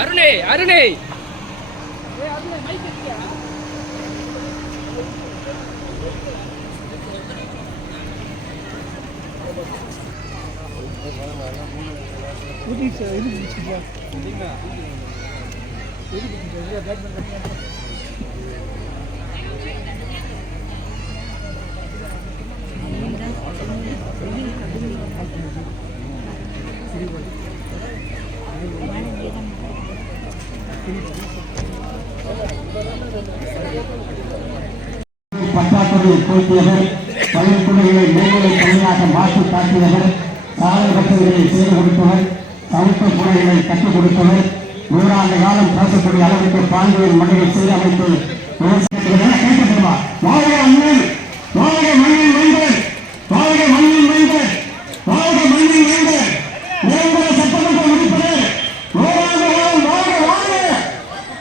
அருணே அருணே பற்றாக்குறையை போக்கியவர், பள்ளிக்குடிகளை மேல்நிலை பணியாக மாற்றி காட்டியவர், சாலை வசதிகளை செய்து கொடுத்தவர், சமூக முறைகளை கற்றுக் கொடுத்தவர், 100 ஆண்டு காலம் பேசக்கூடிய அளவுக்கு பாண்டியன் மண்ணில் செய்து அமைத்து கேட்கப்படுமா? வாழ்க அண்ணன், வாழ்க மண்ணின் மைந்தர், வாழ்க மண்ணின் மைந்தர், வாழ்க மண்ணின் மைந்தர், நிரந்தர சட்டமன்ற உறுப்பினர், 100 ஆண்டு காலம் வாழ்க வாழ்க,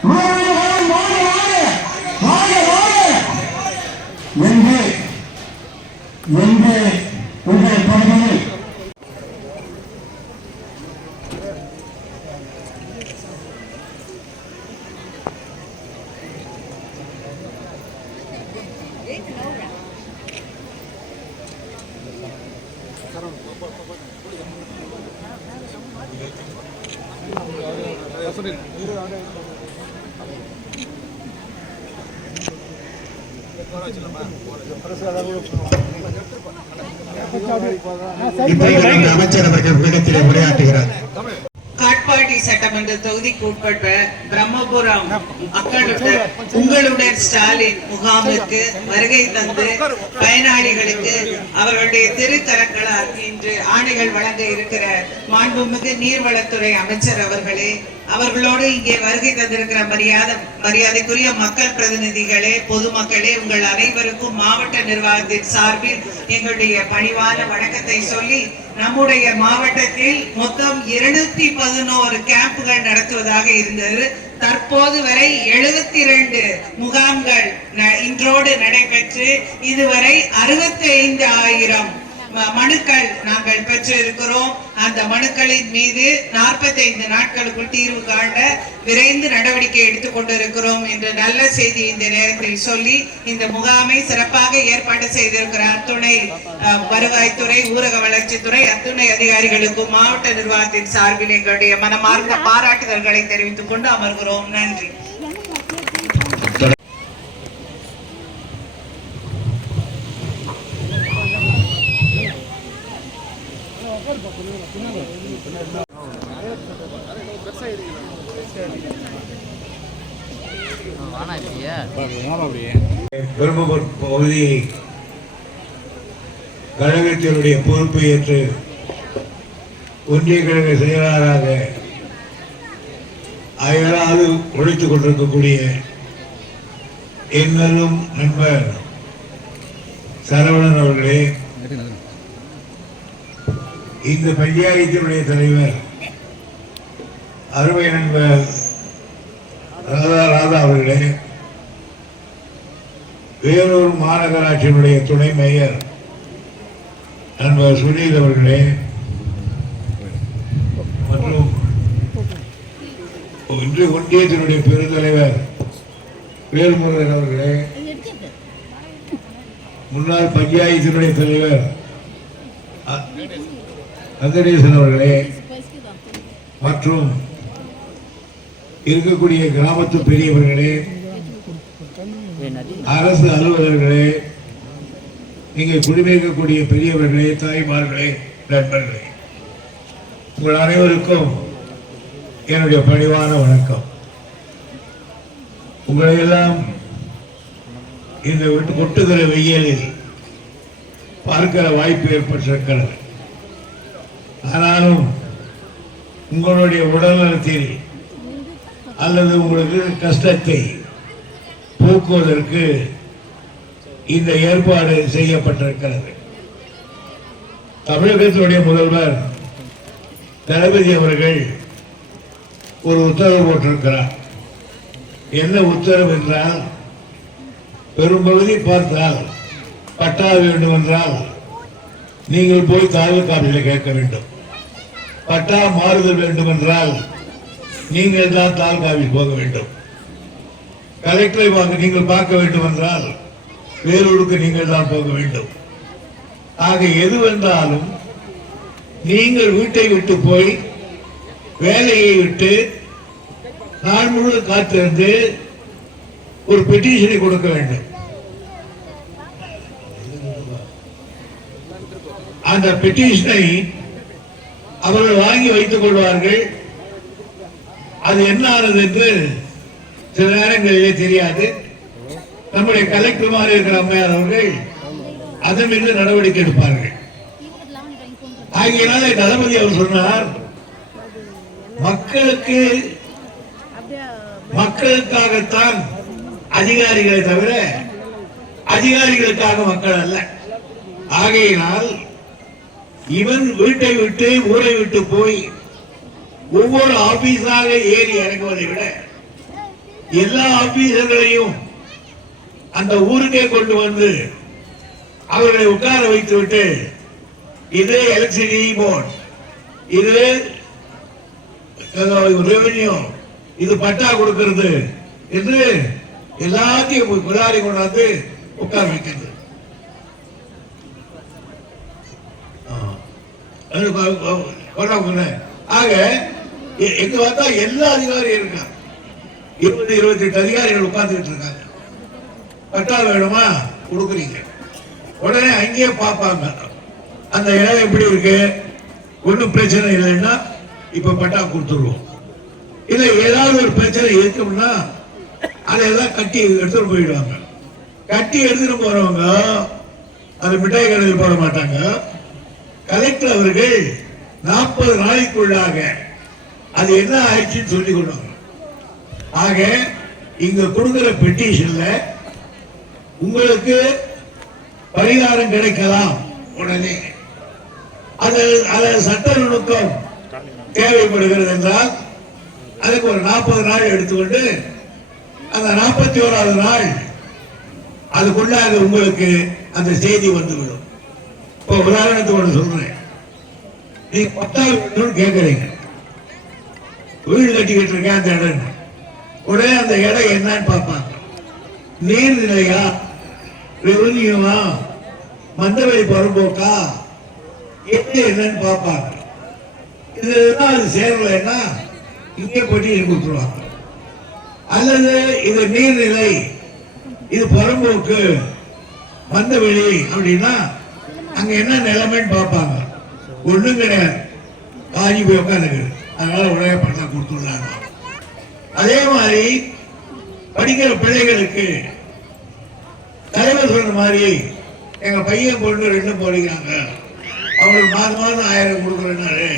100 ஆண்டு காலம் வாழ்க வாழ்க, வாழ்க வாழ்க என்று உங்கள் பகுதியில் அமைச்சர் அவர்கள் உள்ளத்திலே உரையாற்றுகிறார். காட்பாடி சட்டமன்ற தொகுதிக்கு உட்பட்ட பிரம்மபுரம் மக்களுடன் உங்களுடன் ஸ்டாலின் முகாமுக்கு வருகை தந்து பயனாளிகளுக்கு அவர்களுடைய திருக்கரங்களால் இன்று ஆணைகள் வழங்க இருக்கிற மாண்புமிகு நீர்வளத்துறை அமைச்சர் அவர்களே, அவர்களோடு இங்கே வருகை தந்திருக்கிற மரியாதைக்குரிய மக்கள் பிரதிநிதிகளே, பொதுமக்களே, உங்கள் அனைவருக்கும் மாவட்ட நிர்வாகத்தின் சார்பில் எங்களுடைய பணிவான வணக்கத்தை சொல்லி, நம்முடைய மாவட்டத்தில் மொத்தம் 211 கேம்புகள் நடத்துவதாக இருந்தது. தற்போது வரை 72 முகாம்கள் இன்றோடு நடைபெற்று இதுவரை 65,000 மனுக்கள் நாங்கள் பெற்றிருக்கிறோம். அந்த மனுக்களின் மீது 45 நாட்களுக்குள் தீர்வு காண விரைந்து நடவடிக்கை எடுத்துக் கொண்டிருக்கிறோம் என்ற நல்ல செய்தி இந்த நேரத்தில் சொல்லி, இந்த முகாமை சிறப்பாக ஏற்பாடு செய்திருக்கிற அத்துணை வருவாய்த்துறை, ஊரக வளர்ச்சித்துறை அத்துணை அதிகாரிகளுக்கும் மாவட்ட நிர்வாகத்தின் சார்பில் எங்களுடைய மனமார்ந்த பாராட்டுதல்களை தெரிவித்துக் கொண்டு அமர்கிறோம். நன்றி. பெரும்பூர் பகுதியை கழகத்தினுடைய பொறுப்பை ஏற்று ஒன்றிய கழக செயலாளராக அயராது உழைத்துக் கொண்டிருக்கக்கூடிய என்னும் நண்பர் சரவணன் அவர்களே, இந்த பஞ்சாயத்தினுடைய தலைவர் அருமை நண்பர் ராதா அவர்களே, வேலூர் மாநகராட்சியினுடைய துணை மேயர் நண்பர் சுனில் அவர்களே, மற்றும் இன்று ஒன்றியத்தினுடைய பெருந்தலைவர் வேல்முருகன் அவர்களே, முன்னாள் பஞ்சாயத்தினுடைய தலைவர் வெங்கடேசன் அவர்களே, மற்றும் இருக்கக்கூடிய கிராமத்து பெரியவர்களே, அரசு அலுவலர்களே, இங்கே குடிமேற்கக்கூடிய பெரியவர்களே, தாய்மார்களே, நண்பர்களே, உங்கள் அனைவருக்கும் என்னுடைய பணிவான வணக்கம். உங்களை எல்லாம் இந்த கொட்டுகிற வெயிலில் பார்க்கிற வாய்ப்பு ஏற்பட்டிருக்கிறது. ஆனாலும் உங்களுடைய உடல்நலத்தில் அல்லது உங்களுக்கு கஷ்டத்தை போக்குவதற்கு இந்த ஏற்பாடு செய்யப்பட்டிருக்கிறது. தமிழகத்தினுடைய முதல்வர் தளபதி அவர்கள் ஒரு உத்தரவு போட்டிருக்கிறார். என்ன உத்தரவு என்றால், பெரும்பகுதி பார்த்தால் பட்டா வேண்டும் என்றால் நீங்கள் போய் தாலுகா ஆபீஸில் கேட்க வேண்டும். பட்டா மாறுதல் வேண்டும் என்றால் நீங்கள் தான் தாலுகா ஆபீஸ் போக வேண்டும். கலெக்டரை நீங்கள் பார்க்க வேண்டும் என்றால் வேலூருக்கு நீங்கள் தான் போக வேண்டும். ஆக எது வந்தாலும் நீங்கள் வீட்டை விட்டு போய் வேலையை விட்டு நாள் முழுவதும் காத்திருந்து ஒரு பெட்டிஷனை கொடுக்க வேண்டும். அந்த பெட்டிஷனை அவர்கள் வாங்கி வைத்துக் கொள்வார்கள். அது என்ன ஆனது என்று சில நேரங்களிலே தெரியாது. நம்முடைய கலெக்டர்மார் இருக்கிற அம்மையார் அவர்கள் அதன் மீது நடவடிக்கை எடுப்பார்கள். ஆகியனால தளபதி அவர் சொன்னார், மக்களுக்காகத்தான் அதிகாரிகளை தவிர அதிகாரிகளுக்காக மக்கள் அல்ல. ஆகையினால் இவன் வீட்டை விட்டு ஊரை விட்டு போய் ஒவ்வொரு ஆபீஸாக ஏறி இறங்குவதை விட எல்லா ஆபீசர்களையும் அந்த ஊருக்கே கொண்டு வந்து அவர்களை உட்கார வைத்து விட்டு இது எலக்ட்ரிசிட்டி போர்டு, இது ரெவென்யூ, இது பட்டா கொடுக்கிறது என்று எல்லாத்தையும் விளையாடி கொண்டாந்து உட்கார வைக்கிறது. ஆக எங்க பார்த்தா எல்லா அதிகாரியும் இருக்காங்க. 20-28 அதிகாரிகள் உட்கார்ந்துட்டு இருக்காங்க. பட்டா வேணுமா கொடுக்குறீங்க, உடனே அங்கேயே பார்ப்பாங்க அந்த இடம் எப்படி இருக்கு, ஒன்றும் பிரச்சனை இல்லைன்னா இப்ப பட்டா கொடுத்துருவோம். இல்ல ஏதாவது ஒரு பிரச்சனை இருக்கும்னா அதையெல்லாம் கட்டி எடுத்துட்டு போயிடுவாங்க. கட்டி எடுத்துட்டு போறவங்க அது மிட்டாய் கடையில் போட மாட்டாங்க. கலெக்டர் அவர்கள் 40 நாளைக்குள்ளாக அது என்ன ஆயிடுச்சுன்னு சொல்லிக் கொள்வாங்க. ஆக இங்க கொடுக்கிற பெட்டிஷன்ல உங்களுக்கு பரிகாரம் கிடைக்கலாம். உடனே அது சட்ட நுணுக்கம் தேவைப்படுகிறது என்றால் அதுக்கு ஒரு 40 நாள் எடுத்துக்கொண்டு அந்த 41வது நாள் அதுக்குள்ளாக உங்களுக்கு அந்த செய்தி வந்துவிடும். இப்போ உதாரணத்துக்கு ஒன்று சொல்றேன். நீங்க பட்டா வேணும்னு கேட்கறீங்க, வீடு கட்டிக்கிட்டு இருக்கேன் அந்த இடம், உடனே அந்த இடம் என்னன்னு பார்ப்பாங்க. நீர்நிலையா, ரெவென்யூவா, மந்தவெளி புறம்போக்கா, என்னன்னு பார்ப்பாங்க. இதுதான் அது சேரலைன்னா இங்கே பட்டியல் கொடுத்துருவாங்க. அல்லது இது நீர்நிலை, இது புறம்போக்கு, மந்தவெளி அப்படின்னா அங்க என்ன நிலைமைன்னு பார்ப்பாங்க. ஒண்ணும் கிடையாது, காஞ்சி போய் உட்காந்து, அதனால உடனே பட்டா கொடுத்துடலாங்க. அதே மாதிரி படிக்கிற பிள்ளைகளுக்கு தலைவர் சொன்ன மாதிரி எங்க பையன் பொண்ணு 2 படிக்கிறாங்க, அவங்களுக்கு மாதம் 1000 கொடுக்குறேன்னாரு,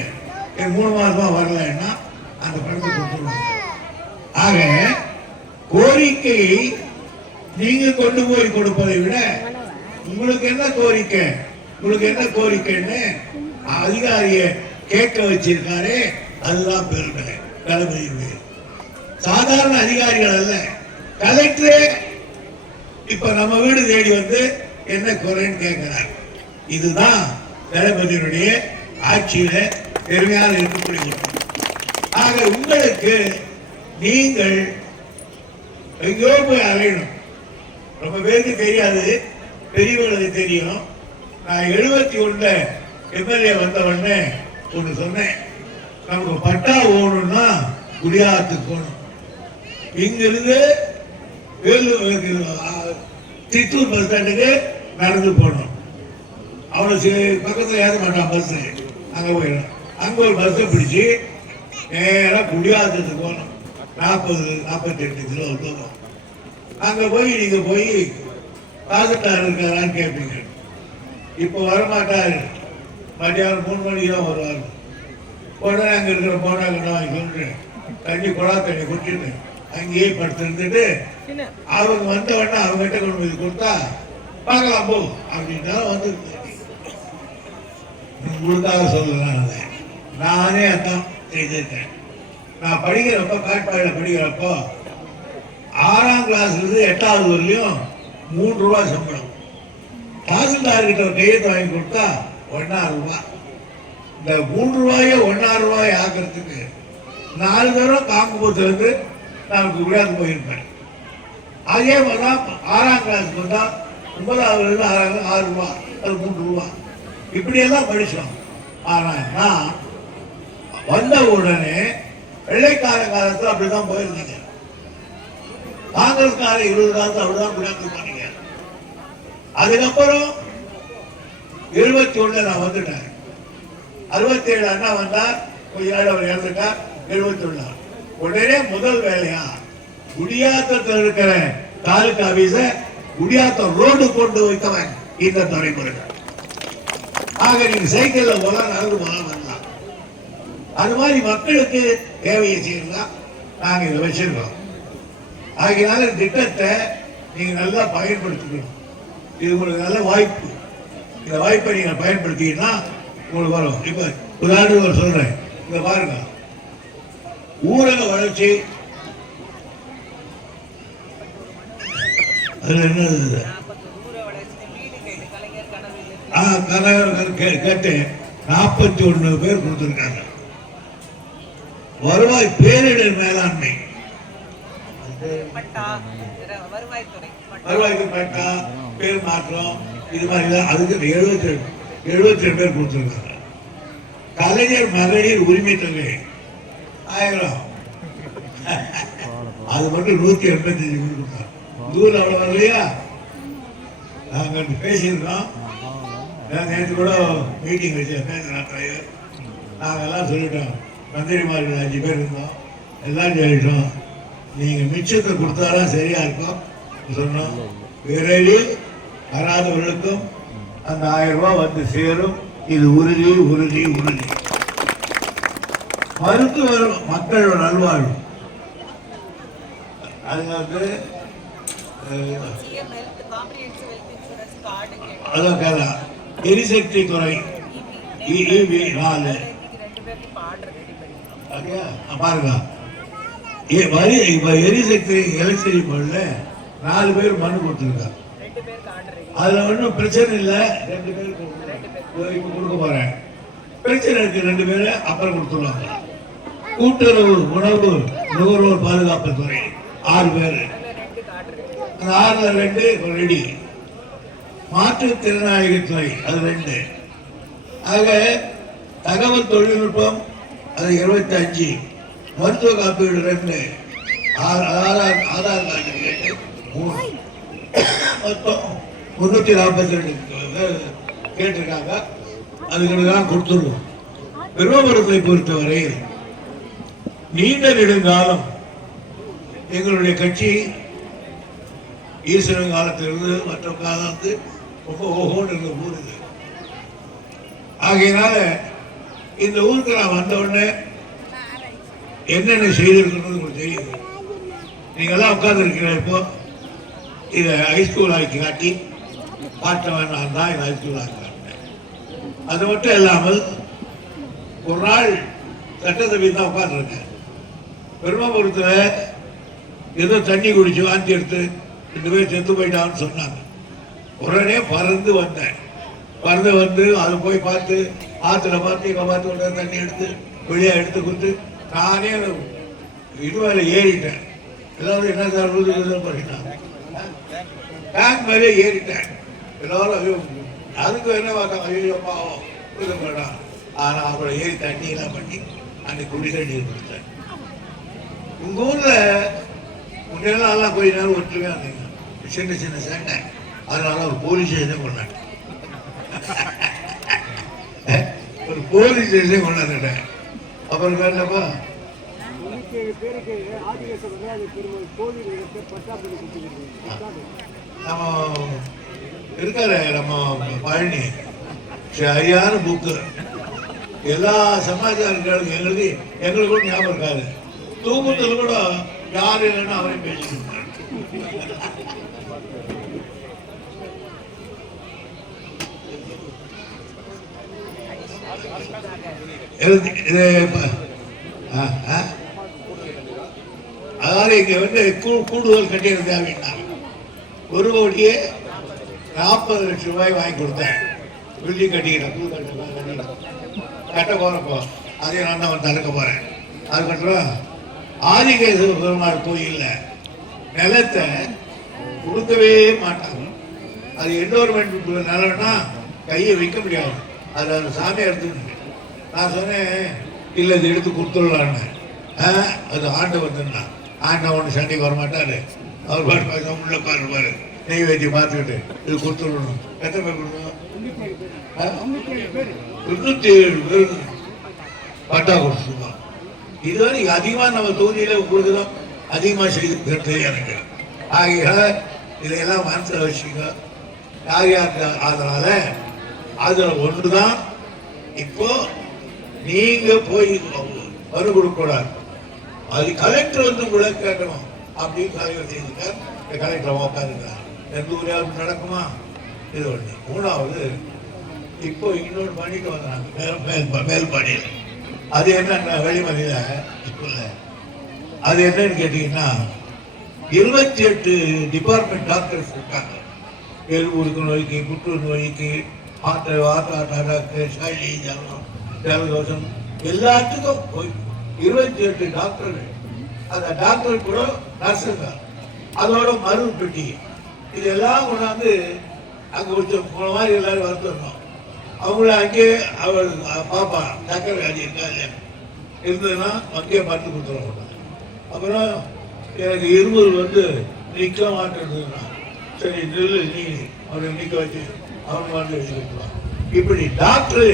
எனக்கு 3 மாசமா வரலன்னா அந்த பணத்தை கொடுத்துருவாங்க. ஆக கோரிக்கையை நீங்க கொண்டு போய் கொடுப்பதை விட உங்களுக்கு என்ன கோரிக்கை, உங்களுக்கு என்ன கோரிக்கைன்னு அதிகாரிய கேட்க வச்சிருக்காரு. அதுதான் பெருமை தளபதி. சாதாரண அதிகாரிகள் அல்ல, கலெக்டரே இப்ப நம்ம வீடு தேடி வந்து என்ன குறைன்னு கேட்கிறார். இதுதான் தளபதியினுடைய ஆட்சியில பெருமையாக இருக்கக்கூடிய. ஆக உங்களுக்கு நீங்கள் எங்கேயோ போய் அலையணும். ரொம்ப பேருக்கு தெரியாது, பெரியவர்களுக்கு தெரியும். நான் 71 எம்எல்ஏ வந்த உடனே ஒன்று சொன்னேன், நமக்கு பட்டா ஓடணும்னா குடியாத்துக்கு போகணும். இங்கிருந்து சித்தூர் பஸ் ஸ்டாண்டுக்கு நடந்து போகணும். அவனை பக்கத்தில் ஏற மாட்டான் பஸ், அங்கே போயிடும். அங்கே ஒரு பஸ்ஸை பிடிச்சி நேராக குடியாத்துக்கு போகணும். 40-48 கிலோ தூரம். அங்கே போய் நீங்கள் போய் தாசில்தார் இருக்காரான்னு கேட்பீங்க. இப்போ வரமாட்டாரு, மத்தியானம் 3 மணிக்கு தான் வருவார். உடனே அங்கே இருக்கிற போனாங்கன்னா சொல்றேன், தண்ணி குழா தண்ணி குடிச்சுட்டு அங்கேயே படுத்துருந்துட்டு அவங்க வந்த உடனே அவங்ககிட்ட கொண்டு போய் கொடுத்தா பார்க்கலாம் போ அப்படின்னா வந்து உங்களுக்காக சொல்லலாம். நானே அதான் செய்திருக்கேன். நான் படிக்கிறப்ப காட்பாடியில் படிக்கிறப்போ 6ஆம் கிளாஸ்ல இருந்து 8வது வரலையும் 3 ரூபாய் சம்பளம். தாசில்தார்கிட்ட கையெழுத்து வாங்கி கொடுத்தா ரூபாய். இந்த 3 ரூபாயை 1 ரூபாய் ஆக்கிறதுக்கு 4 தடவை காங்குபுரத்துல இருந்து நான் குடியாது போயிருப்பேன். அதே மாதிரிதான் 6ஆம் கிளாஸுக்கு வந்தா 9வது 6 ரூபாய், அது 3 ரூபாய், இப்படியெல்லாம் படிச்சோம். ஆனா நான் வந்த உடனே வெள்ளைக்கார காலத்துல அப்படிதான் போயிருந்தீங்க. காங்கிரஸ்கார 20 காலத்துல அப்படிதான் குடியாது பண்ணீங்க. அதுக்கப்புறம் 71 நான் வந்துட்டேன். 67 அண்ணா வந்தார், அவர் இறந்துட்டார். 71 உடனே முதல் வேலையா குடியாத்தத்தில் இருக்கிற தாலுகா ஆபீஸ குடியாத்தம் ரோடு கொண்டு வைத்தவன் இந்த துறைமுருகன். ஆக நீங்க சைக்கிள்ல போலாம், நடந்து போலாம், வரலாம். அது மாதிரி மக்களுக்கு தேவையை செய்யலாம் நாங்க இதை வச்சிருக்கோம். ஆகையினால திட்டத்தை நீங்க நல்லா பயன்படுத்திக்கணும். இது உங்களுக்கு நல்ல வாய்ப்பு. இந்த வாய்ப்பை நீங்க பயன்படுத்தினா உங்களுக்கு வரும். இப்ப உதாரணத்துக்கு சொல்றேன், இங்க பாருங்க, ஊரக வளர்ச்சி அதுல என்ன கேட்டு 41 பேர் கொடுத்திருக்காங்க. வருவாய் பேரிடர் மேலாண்மை, வருவாய்க்கு பட்டா, பேர் மாற்றம், இது மாதிரி அதுக்கு 72 பேர் கொடுத்திருக்காங்க. கலைஞர் மகளிர் உரிமை தொகை 1000, அது மட்டும் 185 கொடுத்தாங்க. தூரம் அவ்வளவு வரலையா? நாங்க பேசியிருக்கோம். நேற்று கூட மீட்டிங் வச்சு பேசுறேன். நாங்கெல்லாம் சொல்லிட்டோம், மந்திரிமார்கள் 5 பேர் இருந்தோம், எல்லாம் சொல்லிட்டோம். நீங்க மிச்சத்தை கொடுத்தாதான் சரியா இருக்கும் சொன்னோம். விரைவில் வராதவர்களுக்கும் அந்த 1000 ரூபாய் வந்து சேரும். இது உறுதி உறுதி உறுதி. மருத்துவர் மக்களோட நல்வாழ்வு, அது வந்து அதான் எரிசக்தி துறை EB4 பாருங்க. எரிசக்தி எலக்ட்ரிசிட்டி போர்டுல 4 பேர் மனு கொடுத்துருக்காங்க. அதுல ஒன்றும் பிரச்சனை இல்லை. 2 பேர் கொடுக்க போறேன். பிரச்சனை இருக்கு, 2 பேரு அப்புறம் கொடுத்துருவாங்க. கூட்டுறவு உணவு நுகர்வோர் பாதுகாப்பு துறை 6 பேர், 6ல 2 ரெடி. மாற்றுத்திறனாளிகள் துறை அது 2. ஆக தகவல் தொழில்நுட்பம் அது 25, மருத்துவ காப்பீடு 2, ஆதார் கார்டு 2, 3, மொத்தம் 342 கேட்டிருக்காங்க. அதுக்கு கொடுத்துருவோம். பிரம்மபுரத்தை பொறுத்தவரையில் நீண்ட நெடுங்காலம் எங்களுடைய கட்சி ஈஸ்வரன் காலத்திலிருந்து மற்ற காலத்து ரொம்ப ஓஹோன்னு இருந்த ஊர் இது. ஆகையினால இந்த ஊருக்கு நான் வந்த உடனே என்னென்ன செய்திருக்கிறது உங்களுக்கு தெரியுது. நீங்கெல்லாம் உட்கார்ந்து இருக்கிற இப்போ இதை ஹைஸ்கூல் ஆக்கி காட்டி காட்டவன் நான் தான் இதை ஹைஸ்கூல் ஆக்கி காட்டினேன். அது மட்டும் இல்லாமல் ஒரு நாள் சட்டசபை தான் உட்காந்துருக்கேன். பிரம்மபுரத்தில் ஏதோ தண்ணி குடிச்சு வாந்தி எடுத்து 2 பேர் செத்து போயிட்டான்னு சொன்னாங்க. உடனே பறந்து வந்தேன். பறந்து வந்து அதை போய் பார்த்து ஆற்றுல பார்த்து இங்கே பார்த்து உடனே தண்ணி எடுத்து வெளியே எடுத்து கொடுத்து நானே இது மேலே ஏறிட்டேன். எல்லாரும் என்ன சார் பண்ணிட்டாங்க, டேங்க் மேலே ஏறிட்டேன். எல்லாரும் அதுக்கு என்ன பார்த்தாங்க, ஐயோ பாவம் இது பண்ணான். ஆனால் அவரை ஏறி தண்ணி எல்லாம் பண்ணி அன்னைக்கு குடி தண்ணீர் கொடுத்தேன். உங்க ஊர்ல முன்னெல்லாம் எல்லாம் போய் நேரம் ஒற்றுமையா இருந்தீங்க, சின்ன சின்ன சண்டை, அதனால ஒரு போலீஸ் ஸ்டேஷன் கொண்டாங்க. ஒரு போலீஸ் ஸ்டேஷன் கொண்டாந்துட்டேன். அப்புறம் வேறப்பா நம்ம இருக்காரு நம்ம பழனி சரியான புக்கு. எல்லா சமாச்சாரம் எங்களுக்கு கூட ஞாபகம் இருக்காது. தூக்கத்துல கூட யாரு இல்லைன்னா அவரையும் பேசிட்டு அதாவது இங்க வந்து கூடுதல் கட்டிடம் தேவைன்னா 1,40,00,000 ரூபாய் வாங்கி கொடுத்தேன். பில்டிங் கட்டிக்கிட்டேன், புது கட்டிக்கிட்டேன், கட்ட போறப்போ அதே நான் தான் திறக்க போறேன். அதுக்கப்புறம் ஆதிகேசவ பெருமாள் கோயில்ல நிலத்தை கொடுக்கவே மாட்டாங்க. அது என்டோர்மெண்ட் நிலம்னா கையை வைக்க முடியாது, அது அந்த சாமியை எடுத்துக்கிட்டு. நான் சொன்னேன் இல்லை இது எடுத்து கொடுத்துடலான்னு. அது ஆண்டவர் தான், ஆண்டவன் ஒன்று சண்டைக்கு வரமாட்டாரு. அவர் பாட்டு உள்ள பாருப்பாரு, நெய்வேத்தியம் பார்த்துக்கிட்டு இது கொடுத்துடணும். எத்தனை பேர் கொடுக்கணும்? 97 பேர் பட்டா கொடுத்துருக்கோம். இதுவரை அதிகமாக நம்ம தொகுதியில கொடுக்குறோம், அதிகமாக செய்து எனக்கு. ஆகிய இதையெல்லாம் மனசில் வச்சுக்க. யார் யார் அதனால அதுல ஒன்றுதான் இப்போ நீங்க போய் மறு கொடுக்க கூடாது. அது கலெக்டர் வந்து உங்களை கேட்கணும் அப்படின்னு தலைவர் செய்திருக்கார். கலெக்டர் உட்காந்துருக்கார். எந்த ஊரையாவது நடக்குமா? இது ஒண்ணு. மூணாவது இப்போ இன்னொரு பண்ணிட்டு வந்தாங்க மேல்பாடியில். அது என்ன வெளிமதியில ஸ்கூல்ல அது என்னன்னு கேட்டீங்கன்னா 28 டிபார்ட்மெண்ட் டாக்டர்ஸ் இருக்காங்க. எலும்புருக்கு நோய்க்கு, புற்று நோய்க்கு, ஹார்ட் அட்டாக்கு, சளி, ஜலதோஷம் எல்லாத்துக்கும் 28 டாக்டர்கள். அந்த டாக்டர் கூட நர்ஸுங்க, அதோட மருந்து பெட்டி, இதெல்லாம் கொண்டாந்து அங்கே கொஞ்சம் போன மாதிரி எல்லாரும் வந்துடணும். அவங்கள அங்கேயே அவர் பாப்பா சக்கரை வியாதி இருக்கா இல்லையா இருந்ததுன்னா அங்கேயே மருந்து கொடுத்துருவாங்க. அப்புறம் எனக்கு இருமல் வந்து நிற்க மாட்டேன்றதுன்னா சரி நெல் நீ அவரை நிற்க வச்சு அவங்க வந்து எழுதி கொடுக்கலாம். இப்படி டாக்டரு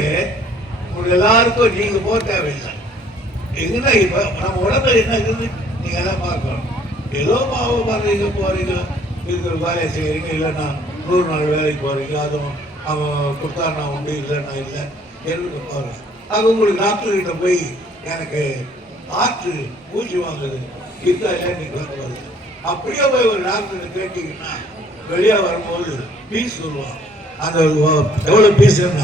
உங்களுக்கு எல்லாருக்கும் நீங்க போக தேவையில்லை. எங்கன்னா இப்போ நம்ம உடம்புல என்ன இருக்குது நீங்க எல்லாம் பார்க்கணும். ஏதோ பாவம் பாருங்க போறீங்க, இருக்கிற வேலையை செய்யறீங்க, இல்லைன்னா 100 நாள் வேலைக்கு போறீங்க, அதுவும் அவன் கொடுத்தாருனா உண்டு, இல்லைன்னா இல்லை எழுத போறேன். அது உங்களுக்கு டாக்டர்கிட்ட போய் எனக்கு ஆற்று ஊசி வாங்குது இருந்தா இல்லை நீங்க வருது. அப்படியே போய் ஒரு டாக்டர் கேட்டீங்கன்னா வெளியே வரும்போது பீஸ் சொல்லுவான். அந்த எவ்வளவு பீஸ் என்ன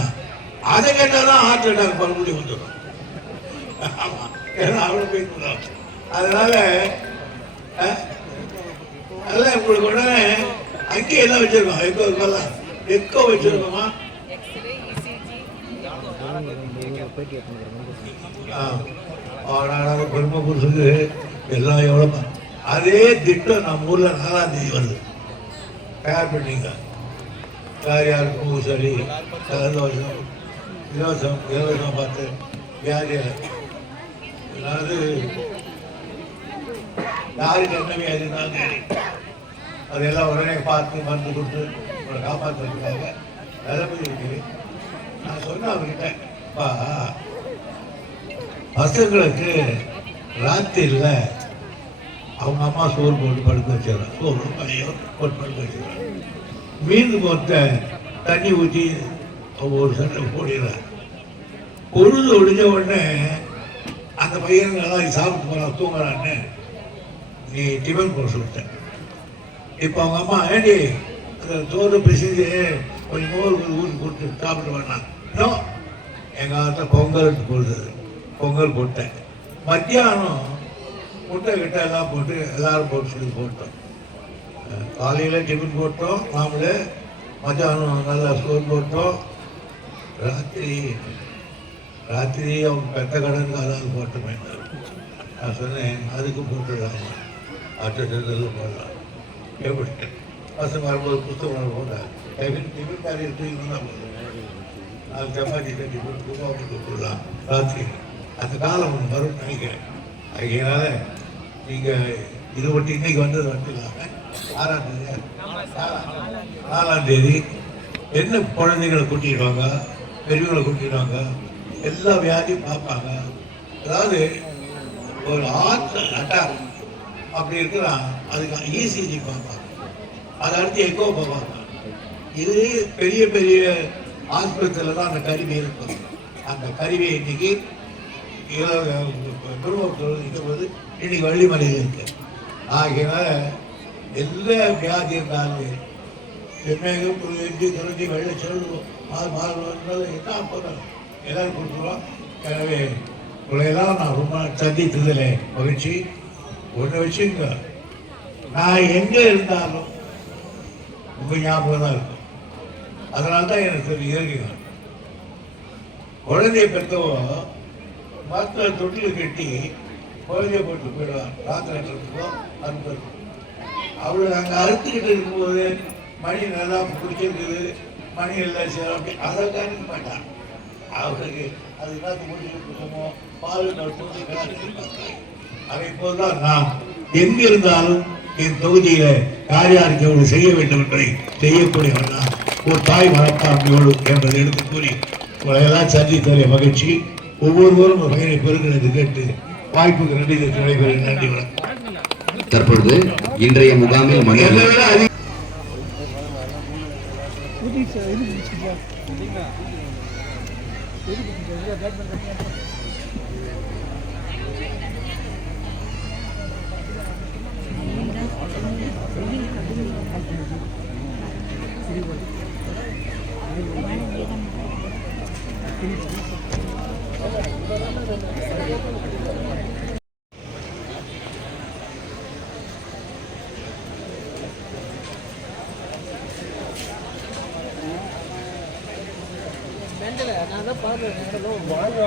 அதை கேட்டாதான் ஹார்ட் அட்டாக் மறுபடி வந்துடும். ஆமா, ஏன்னா அவ்வளவு பீஸ் சொல்லுவாங்க. அதனால அதெல்லாம் உங்களுக்கு உடனே அங்கேயே எல்லாம் வச்சிருக்கோம். எக்கோ வச்சிருக்கோமா? பெருமை புரிசுக்கு எல்லாம் எவ்வளவு. அதே திட்டம் நம்ம ஊர்ல 4ஆம் தேதி வருது. தயார் பண்ணீங்க. யார் யாருக்கு மூசலி, ஜலதோஷம், இலவசம் பார்த்து வியாதியில் அதாவது யாருக்கு என்ன வியாதினாலும் சரி அதெல்லாம் உடனே பார்த்து மருந்து கொடுத்து உங்களை காப்பாற்றுறதுக்காக நிலைமை இருக்கு. நான் சொன்னேன் அவர்கிட்ட, பசங்களுக்கு ராத்திரியில் அவங்க அம்மா சோறு போட்டு படுக்க வச்சிடறாங்க. சோறு பழையோ போட்டு படுக்க வச்சிடறாங்க. மீன் மொத்த தண்ணி ஊற்றி ஒரு சட்டை போடுறாங்க. பொழுது ஒழிஞ்ச உடனே அந்த பையனுங்கெல்லாம் சாப்பிட்டு போகலாம் தூங்குறான்னு நீ டிஃபன் போட சொல்லிட்டேன். இப்போ அவங்க அம்மா ஏண்டி அந்த சோறு பிசைஞ்சு கொஞ்சம் மோர் ஊற்றி கொடுத்து சாப்பிட்டு வேணாம். இன்னும் எங்கள் ஆட்டில் பொங்கல் போடுறது, பொங்கல் போட்டேன். மத்தியானம் முட்டை கிட்ட எல்லாம் போட்டு எல்லாரும் போட்டு சொல்லி போட்டோம். காலையில் டிஃபன் போட்டோம், மாமூலு. மத்தியானம் நல்லா சோறு போட்டோம். ராத்திரி அவங்க பெத்த கடனுக்கு அதாவது போட்டோமே. நான் சொன்னேன் அதுக்கு போட்டுடலாம், அட்டெல்லாம் போடலாம். எப்படி பசங்க வரும்போது புத்தகம் போட்டாங்க. டிஃபன் காரியம் தூக்கினா அது சப்பாத்தி டிஃபன் பூவாக்கு கொடுத்துடலாம் ராத்திரி. அந்த காலம் ஒன்று வரும்னு நினைக்கிறேன். அதனால நீங்கள் இது மட்டும் இன்னைக்கு வந்தது வந்துடலாங்க. 4ஆம் தேதி என்ன குழந்தைங்களை கூட்டிடுவாங்க, பெரியவங்களை கூட்டிடுவாங்க, எல்லா வியாதியும் பார்ப்பாங்க. அதாவது ஒரு ஹார்ட் அட்டாக் அப்படி இருக்கிறான், அதுக்கு இசிஜி பார்ப்பாங்க, அதை அடுத்து எக்கோ பார்ப்பாங்க. இது பெரிய பெரிய ஆஸ்பத்திரியில் தான் அந்த கருவி இருக்கும். அந்த கருவியை இன்னைக்கு இருக்கும்போது இன்னைக்கு வள்ளிமலையில் இருக்கு. ஆகையினால எல்லா வியாதி இருந்தாலும் செம்மேகம் குறிஞ்சி குறிஞ்சி வெள்ளை சொல்லுவோம் என்ன போதும் எல்லாரும் கொடுத்துருவோம். எனவே உங்களையெல்லாம் நான் ரொம்ப சந்தித்ததில் மகிழ்ச்சி. ஒன்று வச்சுங்க, நான் எங்கே இருந்தாலும் உங்கள் ஞாபகம் தான் இருக்கும். அதனால தான் எனக்கு சொல்லி இறங்கினேன். குழந்தைய பெற்றவோ மருத்துவ தொட்டில் கட்டி குழந்தைய போட்டு போயிடுவான் ராத்திரத்துக்கோ அறுப்பது. அவளை நாங்கள் அறுத்துக்கிட்டு இருக்கும்போது மணி நல்லா பிடிச்சிருக்குது, மணி எல்லாம் சரி அப்படி அதை காணிக்க மாட்டான். அவருக்கு அது எல்லாத்து முடிச்சுட்டு கொடுக்கமோ பால் பார்த்தாங்க. அதை போல்தான் நான் எங்க இருந்தாலும் என் தொகுதியில யார் யாருக்கு எவ்வளவு செய்ய வேண்டும் என்பதை செய்யக்கூடியவர் தான் ஒரு தாய் மனப்பான்மையோடு என்பதை எடுத்து கூறி உலகெல்லாம் சந்தித்தவரை மகிழ்ச்சி. ஒவ்வொருவரும் ஒரு பெயரை பெருகிறது கேட்டு வாய்ப்புக்கு நன்றி நடைபெறும். நன்றி வணக்கம். தற்பொழுது இன்றைய முகாமில் நான் தான் பாருங்க